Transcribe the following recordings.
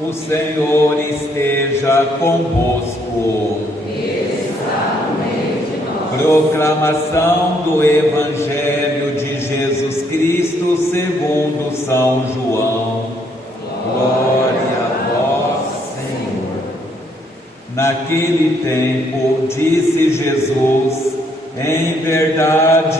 O Senhor esteja convosco. Está no meio de nós. Proclamação do Evangelho de Jesus Cristo segundo São João. Glória a vós, Senhor. Naquele tempo, disse Jesus: em verdade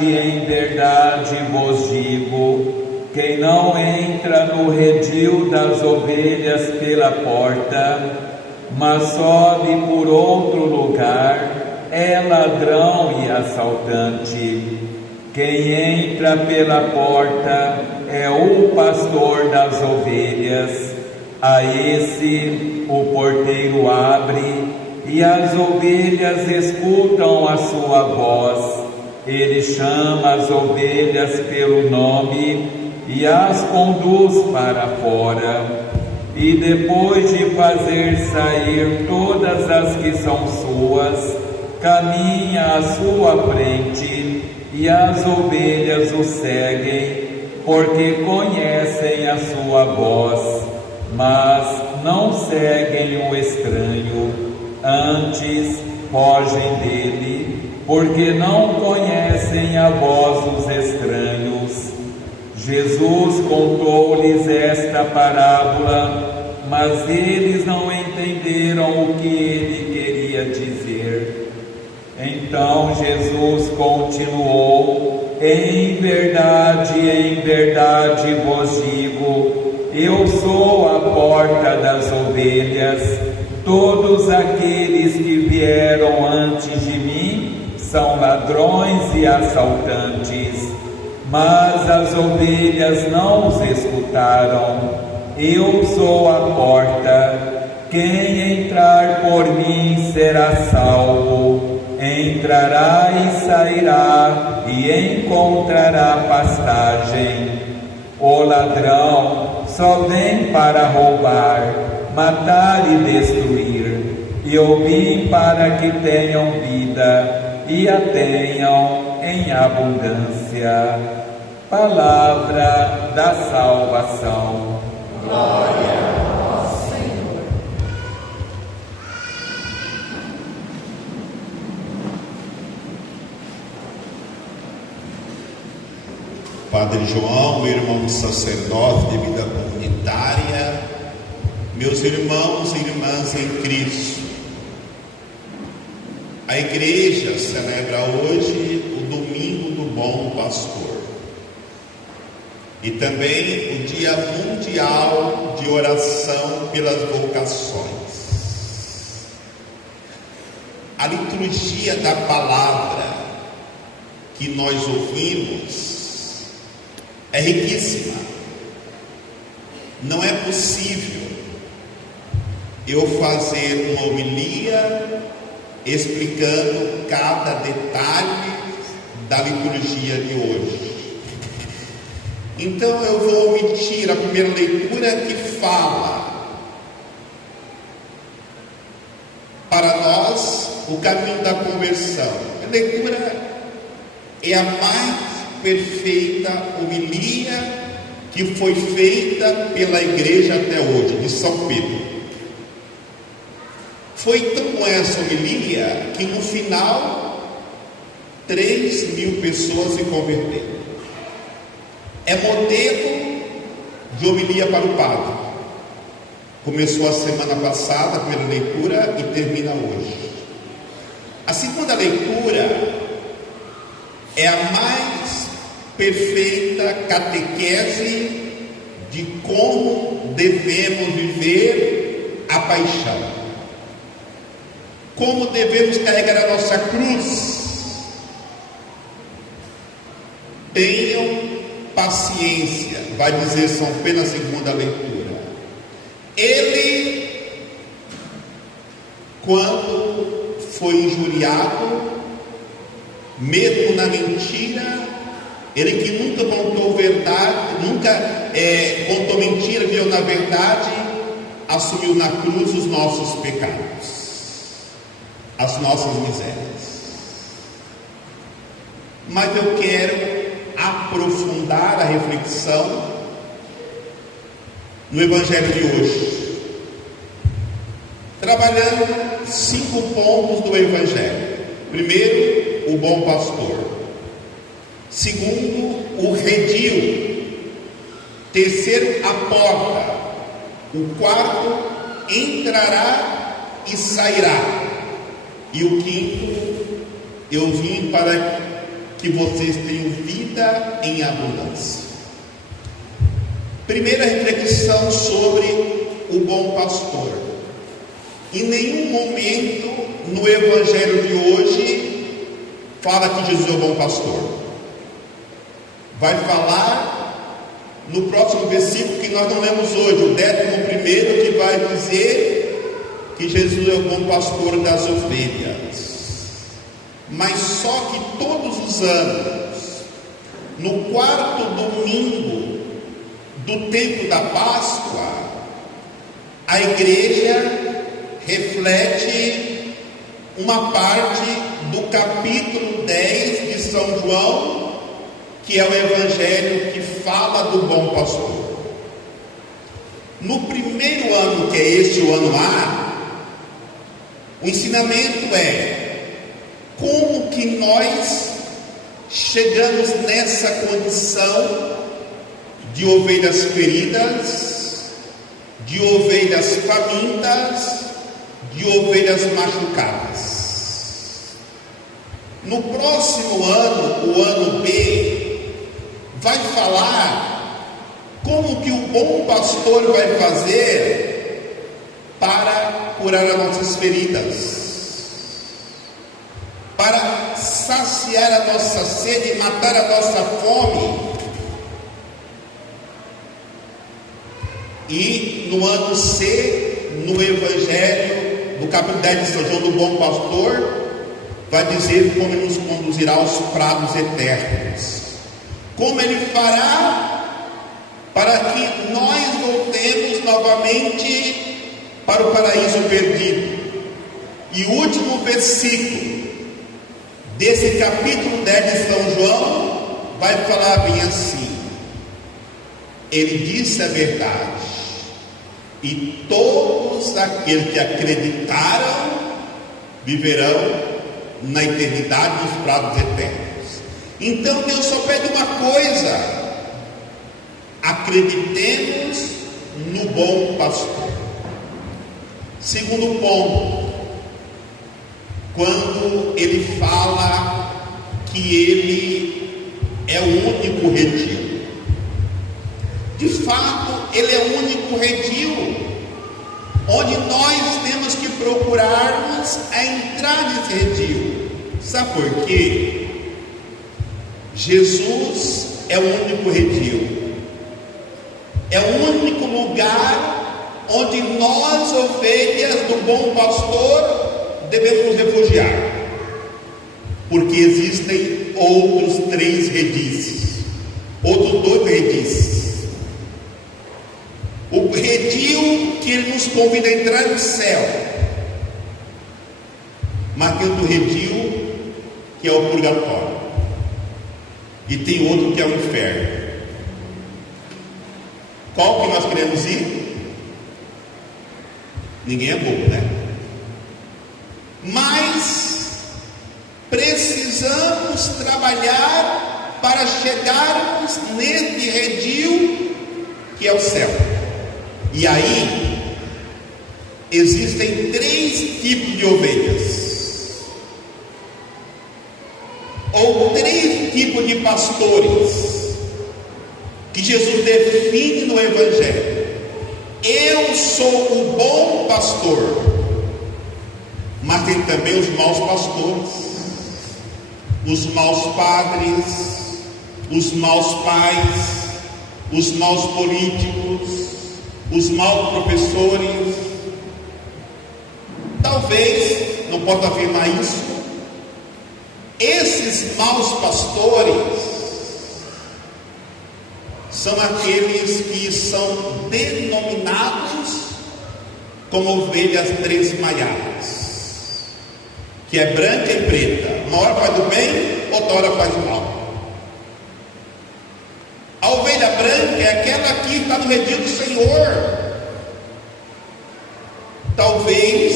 vos digo, quem não entra no redil das ovelhas pela porta, mas sobe por outro lugar, é ladrão e assaltante. Quem entra pela porta é o pastor das ovelhas. A esse o porteiro abre, e as ovelhas escutam a sua voz. Ele chama as ovelhas pelo nome e as conduz para fora. E depois de fazer sair todas as que são suas, caminha à sua frente, e as ovelhas o seguem, porque conhecem a sua voz, mas não seguem o estranho, antes fogem dele, porque não conhecem a voz dos estranhos. Jesus contou-lhes esta parábola, mas eles não entenderam o que ele queria dizer. Então Jesus continuou: em verdade vos digo, eu sou a porta das ovelhas. Todos aqueles que vieram antes de mim são ladrões e assaltantes, mas as ovelhas não os escutaram. Eu sou a porta. Quem entrar por mim será salvo. Entrará e sairá e encontrará pastagem. O ladrão só vem para roubar, matar e destruir. E eu vim para que tenham vida e a tenham em abundância. Palavra da salvação. Glória a vós, Senhor. Padre João, irmão sacerdote de vida comunitária, meus irmãos e irmãs em Cristo, a Igreja celebra hoje o Domingo do Bom Pastor e também o Dia Mundial de Oração pelas Vocações. A liturgia da palavra que nós ouvimos é riquíssima. Não é possível eu fazer uma homilia explicando cada detalhe da liturgia de hoje. Então eu vou omitir a primeira leitura, que fala para nós o caminho da conversão. A leitura é a mais perfeita homilia que foi feita pela igreja até hoje, de São Pedro. Foi tão essa homilia que no final 3.000 pessoas se converteram. É modelo de homilia para o padre. Começou a semana passada a primeira leitura e termina hoje. A segunda leitura é a mais perfeita catequese de como devemos viver a paixão. Como devemos carregar a nossa cruz. Tenham paciência, vai dizer São Pedro na segunda leitura. Ele, quando foi injuriado, mesmo na mentira, ele que nunca contou verdade, nunca contou mentira, viu na verdade, assumiu na cruz os nossos pecados, as nossas misérias. Mas eu quero aprofundar a reflexão no Evangelho de hoje. trabalhando 5 pontos do Evangelho. Primeiro, o bom pastor. Segundo, o redil. Terceiro, a porta. O quarto, entrará e sairá. E o quinto, eu vim para que vocês tenham vida em abundância. Primeira reflexão sobre o bom pastor. Em nenhum momento no Evangelho de hoje fala que Jesus é o bom pastor. Vai falar no próximo versículo que nós não lemos hoje, o 11º, que vai dizer que Jesus é o bom pastor das ovelhas. Mas só que todos os anos, no 4º domingo do tempo da Páscoa, a igreja reflete uma parte do capítulo 10 de São João, que é o evangelho que fala do bom pastor. No primeiro ano, que é este o ano A, o ensinamento é como que nós chegamos nessa condição de ovelhas feridas, de ovelhas famintas, de ovelhas machucadas. No próximo ano, o ano B, vai falar como que o bom pastor vai fazer para curar as nossas feridas, para saciar a nossa sede e matar a nossa fome. E no ano C, no Evangelho, no capítulo 10 de São João do Bom Pastor, vai dizer como ele nos conduzirá aos prados eternos. Como ele fará para que nós voltemos novamente para o paraíso perdido. E o último versículo desse capítulo 10 de São João vai falar bem assim: ele disse a verdade, e todos aqueles que acreditaram viverão na eternidade dos prados eternos. Então Deus só pede uma coisa: acreditemos no bom pastor. Segundo ponto, quando ele fala que ele é o único redil. De fato, ele é o único redil, onde nós temos que procurarmos a entrar nesse redil. Sabe por quê? Jesus é o único redil, é o único lugar onde nós, ovelhas do bom pastor, devemos nos refugiar, porque existem outros 3 redis, outros 2 redis. O redil que ele nos convida a entrar no céu, mas tem outro redil que é o purgatório, e tem outro que é o inferno. Qual que nós queremos ir? Ninguém é bobo, né? Mas precisamos trabalhar para chegarmos nesse redil que é o céu. E aí existem 3 tipos de ovelhas, ou 3 tipos de pastores, que Jesus define no Evangelho. Eu sou o bom pastor, mas tem também os maus pastores, os maus padres, os maus pais, os maus políticos, os maus professores. Talvez, não posso afirmar isso, esses maus pastores são aqueles que são denominados como ovelhas tresmaiadas, que é branca e preta, uma hora faz o bem, outra hora faz o mal. A ovelha branca é aquela que está no redil do Senhor. Talvez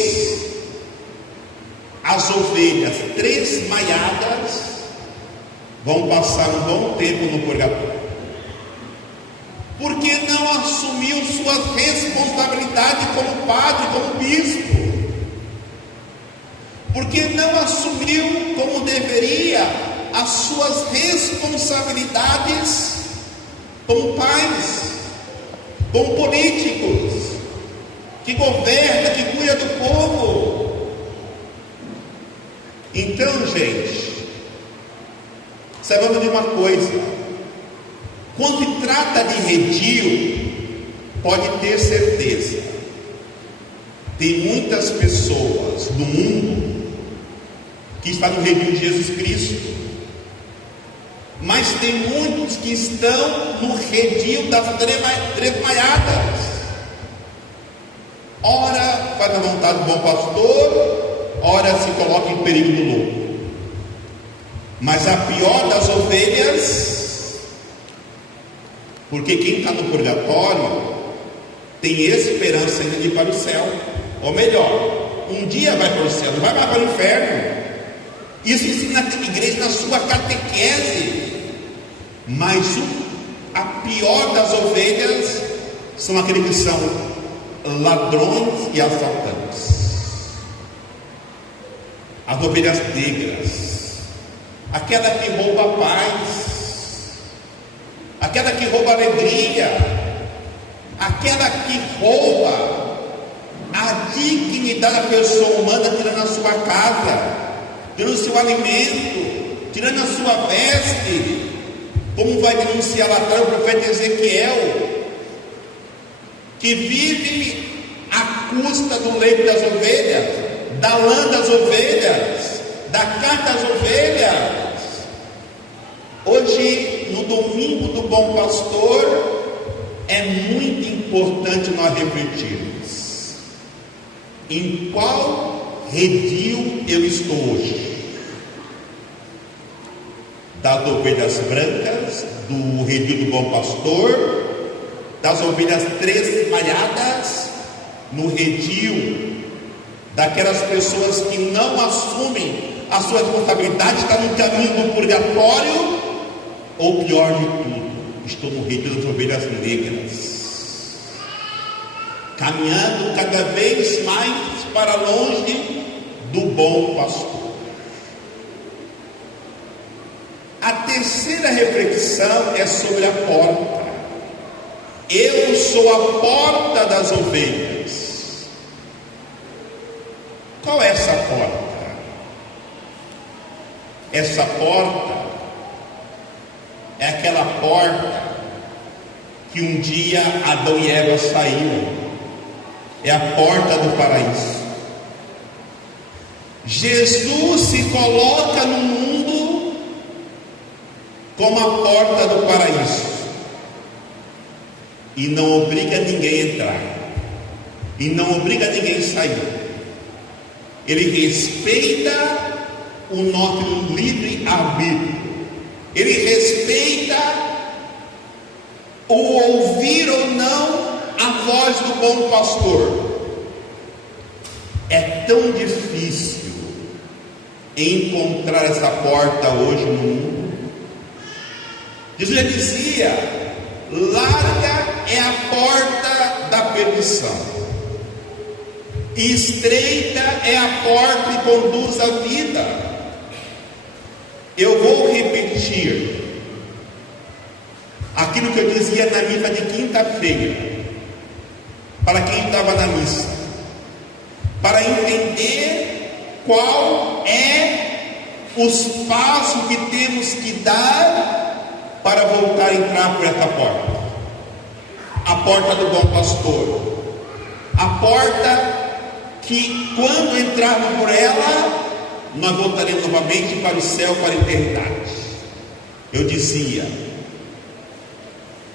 desmaiadas vão passar um bom tempo no purgatório. Porque não assumiu sua responsabilidade como padre, como bispo. Porque não assumiu como deveria as suas responsabilidades como pais, como políticos, que governa, que cuida do povo. Então, gente, saibamos de uma coisa: quando se trata de redil, pode ter certeza, tem muitas pessoas no mundo que estão no redil de Jesus Cristo, mas tem muitos que estão no redil das desmaiadas. Ora faz a vontade do bom pastor, ora se coloca em perigo do lobo. Mas a pior das ovelhas, porque quem está no purgatório tem esperança ainda de ir para o céu, ou melhor, um dia vai para o céu, não vai mais para o inferno. Isso ensina a igreja na sua catequese. Mas a pior das ovelhas são aqueles que são ladrões e assaltantes, as ovelhas negras, aquela que rouba a paz, aquela que rouba a alegria, aquela que rouba a dignidade da pessoa humana, tirando a sua casa, tirando o seu alimento, tirando a sua veste, como vai denunciar lá atrás o profeta Ezequiel, que vive à custa do leite das ovelhas, da lã das ovelhas, da carne das ovelhas. Hoje, no domingo do Bom Pastor, é muito importante nós refletirmos em qual redil eu estou hoje. Das ovelhas brancas, do redil do Bom Pastor, das ovelhas desmaiadas, no redil daquelas pessoas que não assumem a sua responsabilidade, está no caminho do purgatório, ou pior de tudo, estou no redil das ovelhas negras, caminhando cada vez mais para longe do Bom Pastor. A terceira reflexão é sobre a porta. Eu sou a porta das ovelhas. Qual é essa porta? Essa porta é aquela porta que um dia Adão e Eva saíram. É a porta do paraíso. Jesus se coloca no mundo como a porta do paraíso, e não obriga ninguém a entrar, e não obriga ninguém a sair. Ele respeita o nosso livre-arbítrio, ele respeita o ouvir ou não a voz do bom pastor. É tão difícil encontrar essa porta hoje no mundo. Jesus já dizia: larga é a porta da perdição, e estreita é a porta que conduz à vida. Eu vou repetir aquilo que eu dizia na missa de quinta-feira, para quem estava na missa, para entender qual é os passos que temos que dar para voltar a entrar por essa porta. A porta do bom pastor, a porta que, quando entrarmos por ela, nós voltaremos novamente para o céu, para a eternidade. Eu dizia: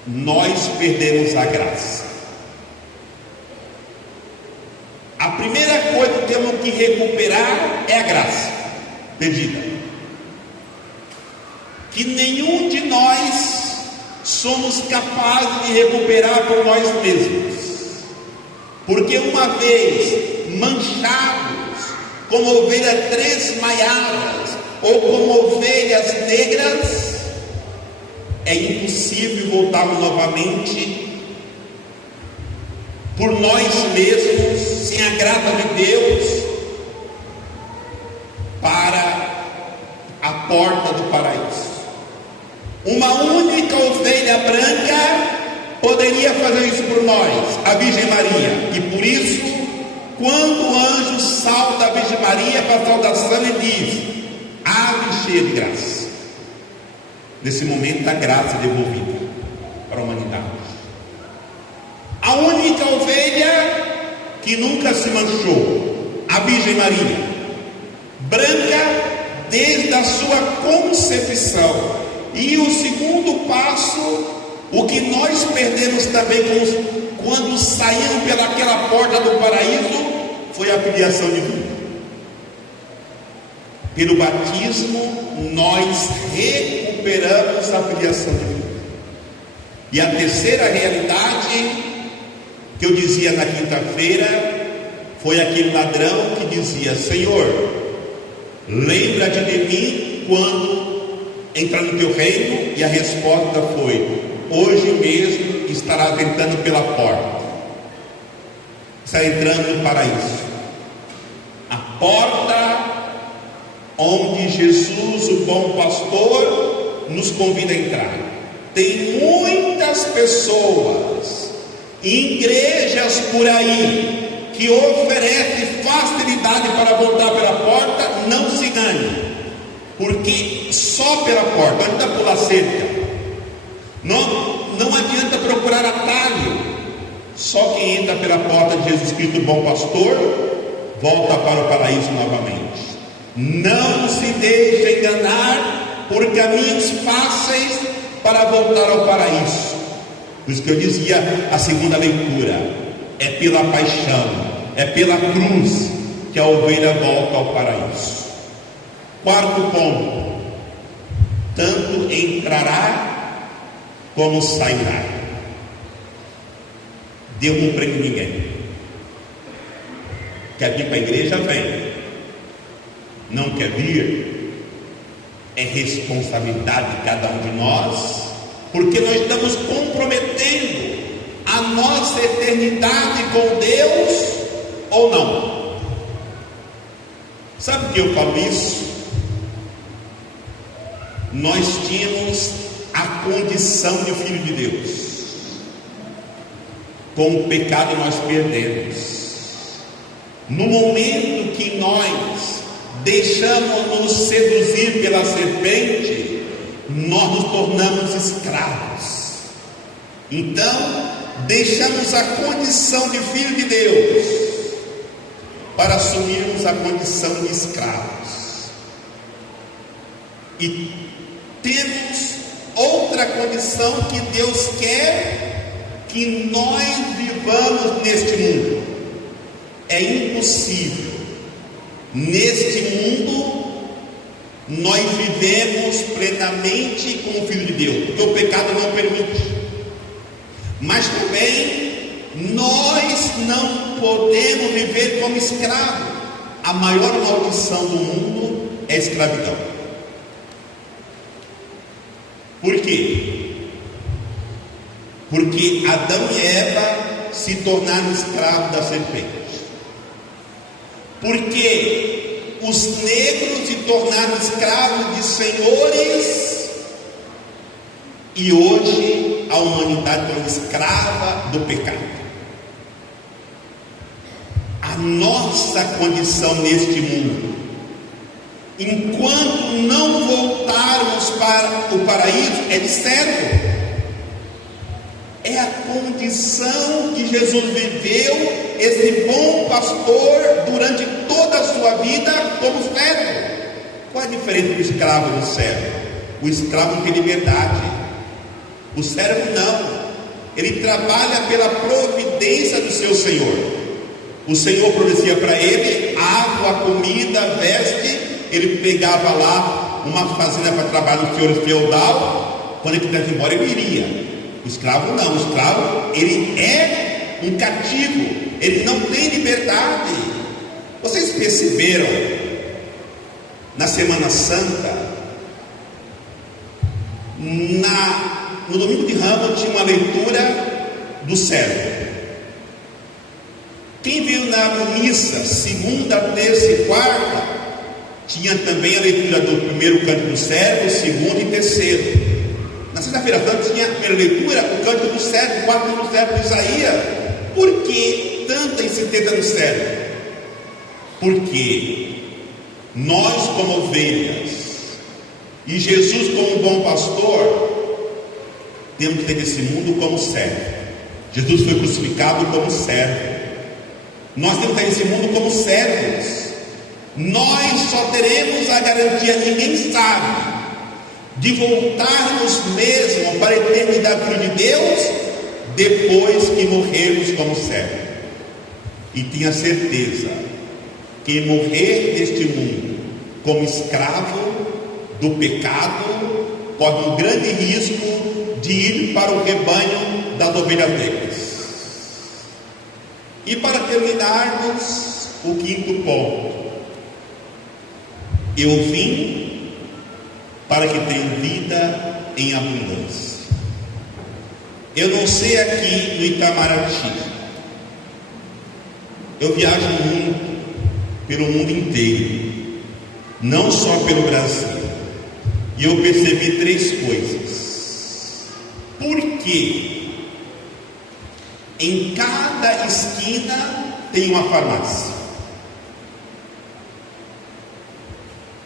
nós perdemos a graça. A primeira coisa que temos que recuperar é a graça perdida, que nenhum de nós somos capazes de recuperar por nós mesmos, porque uma vez manchados, como ovelhas desmaiadas, ou como ovelhas negras, é impossível voltarmos novamente por nós mesmos, sem a graça de Deus, para a porta do paraíso. Uma única ovelha branca poderia fazer isso por nós, a Virgem Maria. E por isso, quando o anjo salta a Virgem Maria para a saudação, ele diz: ave cheia de graça. Nesse momento, a graça é devolvida para a humanidade. A única ovelha que nunca se manchou, a Virgem Maria, branca desde a sua concepção. E o segundo passo, o que nós perdemos também quando saímos pelaquela porta do paraíso, foi a filiação divina. Pelo batismo, nós recuperamos a filiação divina. E a terceira realidade, que eu dizia na quinta-feira, foi aquele ladrão que dizia: Senhor, lembra-te de mim quando entrar no teu reino. E a resposta foi: hoje mesmo estarás entrando pela porta, está entrando no paraíso, a porta onde Jesus, o bom pastor, nos convida a entrar. Tem muitas pessoas, igrejas por aí, que oferecem facilidade para voltar pela porta. Não se engane, porque só pela porta, não adianta pular cerca, não adianta procurar atalho. Só quem entra pela porta de Jesus Cristo, o bom pastor, volta para o paraíso novamente. Não se deixe enganar por caminhos fáceis para voltar ao paraíso. Por isso que eu dizia, a segunda leitura é pela paixão, é pela cruz que a ovelha volta ao paraíso. Quarto ponto: tanto entrará como sairá. Deus não prende ninguém. Quer vir para a igreja? Vem. Não quer vir? É responsabilidade de cada um de nós, porque nós estamos comprometendo a nossa eternidade com Deus ou não. Sabe por que eu falo isso? Nós tínhamos a condição de filho de Deus. Com o pecado nós perdemos. No momento que nós deixamos nos seduzir pela serpente, nós nos tornamos escravos. Então, deixamos a condição de filho de Deus para assumirmos a condição de escravos. E temos outra condição que Deus quer que nós vivamos neste mundo. É impossível neste mundo nós vivemos plenamente como filho de Deus, porque o pecado não permite. Mas também nós não podemos viver como escravo. A maior maldição do mundo é a escravidão. Por quê? Porque Adão e Eva se tornaram escravos da serpente. Porque os negros se tornaram escravos de senhores. E hoje a humanidade é escrava do pecado. A nossa condição neste mundo, enquanto não voltarmos para o paraíso, é de servo. É a condição que Jesus viveu, esse bom pastor, durante toda a sua vida como servo. Qual a diferença do escravo e do servo? O escravo não tem liberdade, o servo não. Ele trabalha pela providência do seu Senhor. O Senhor providencia para ele água, comida, veste. Ele pegava lá uma fazenda para trabalhar no senhor feudal. Quando ele quisesse ir embora, ele iria. O escravo não, o escravo, ele é um cativo, ele não tem liberdade. Vocês perceberam na Semana Santa, no domingo de Ramos tinha uma leitura do servo. Quem veio na missa segunda, terça e quarta, tinha também a leitura do primeiro canto do servo, segundo e terceiro. Na sexta-feira santa tinha a primeira leitura, o canto do servo, o quarto do servo de Isaías. Por que tanta insistência no servo? Porque nós, como ovelhas, e Jesus, como bom pastor, temos que ter esse mundo como servo. Jesus foi crucificado como servo. Nós temos que ter esse mundo como servos. Nós só teremos a garantia, ninguém sabe, de voltarmos mesmo para a eternidade de Deus depois que morrermos como servo. E tenha certeza que morrer neste mundo como escravo do pecado corre um grande risco de ir para o rebanho das ovelhas negras. E para terminarmos, o quinto ponto: eu vim para que tenham vida em abundância. Eu não sei aqui no Itamaraty, eu viajo muito, pelo mundo inteiro, não só pelo Brasil, e eu percebi 3 coisas. Por quê? Em cada esquina tem uma farmácia.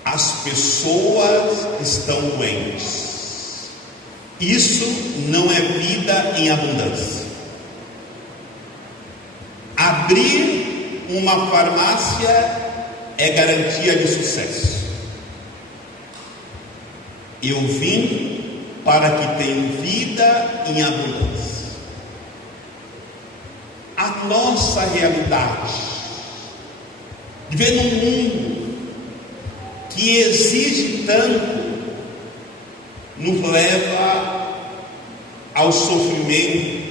As pessoas estão doentes. Isso não é vida em abundância. Abrir uma farmácia é garantia de sucesso. Eu vim para que tenham vida em abundância. A nossa realidade de ver num mundo que exige tanto nos leva ao sofrimento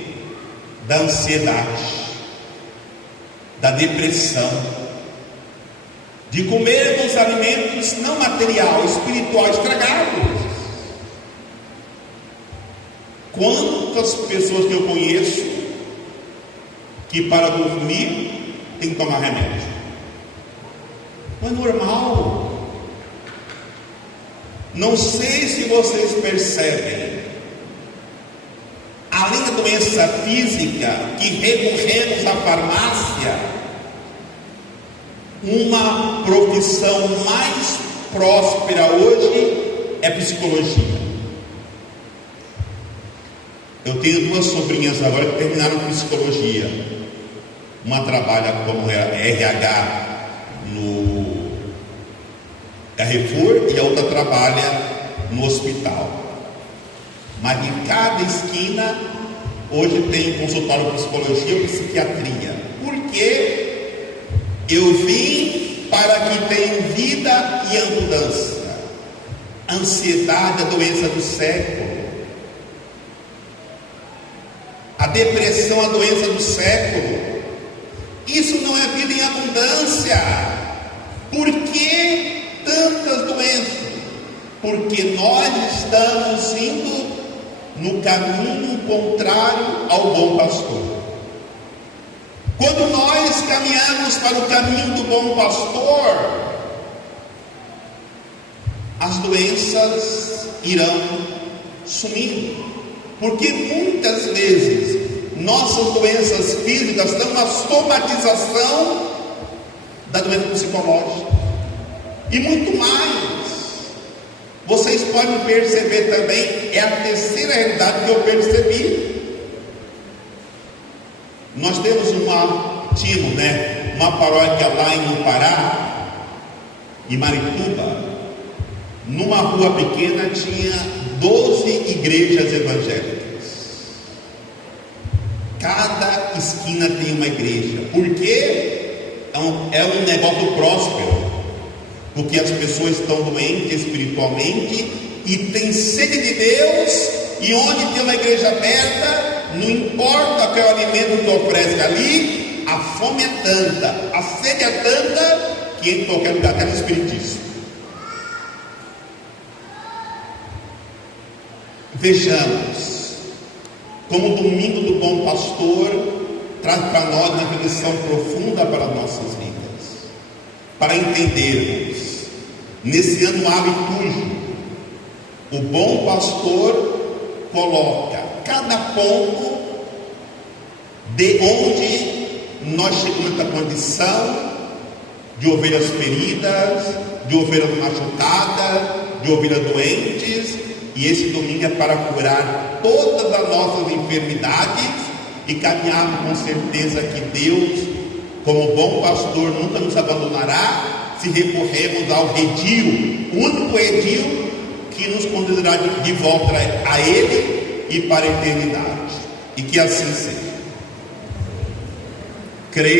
da ansiedade, da depressão, de comermos alimentos não material, espiritual, estragados. Quantas pessoas que eu conheço que para dormir tem que tomar remédio? Não é normal. Não sei se vocês percebem, além da doença física, que recorremos à farmácia, uma profissão mais próspera hoje é psicologia. Eu tenho 2 sobrinhas agora que terminaram psicologia. Uma trabalha como RH no Carrefour e a outra trabalha no hospital. Mas em cada esquina hoje tem consultório de psicologia ou psiquiatria. Por quê? Eu vim para que tenham vida e abundância. Ansiedade é a doença do século. A depressão é a doença do século. Isso não é vida em abundância. Por que tantas doenças? Porque nós estamos indo no caminho contrário ao bom pastor. Quando nós caminhamos para o caminho do bom pastor, as doenças irão sumindo. Porque muitas vezes nossas doenças físicas são uma somatização da doença psicológica. E muito mais. Vocês podem perceber também, é a terceira realidade que eu percebi. Nós temos uma paróquia lá em Pará, em Marituba. Numa rua pequena tinha 12 igrejas evangélicas. Cada esquina tem uma igreja. Por quê? É um negócio próspero. Porque as pessoas estão doentes espiritualmente e têm sede de Deus. E onde tem uma igreja aberta, não importa qual é o alimento que oferece ali, a fome é tanta, a sede é tanta, que em qualquer lugar tem espiritismo. Vejamos como o domingo do Bom Pastor traz para nós uma reflexão profunda para nossas vidas, para entendermos, nesse ano litúrgico, o Bom Pastor coloca cada ponto de onde nós chegamos à condição de ovelhas feridas, de ovelhas machucadas, de ovelhas doentes, e esse domingo é para curar todas as nossas enfermidades e caminharmos com certeza que Deus, como bom pastor, nunca nos abandonará se recorrermos ao redil, o único redil que nos conduzirá de volta a Ele e para a eternidade. E que assim seja. Creio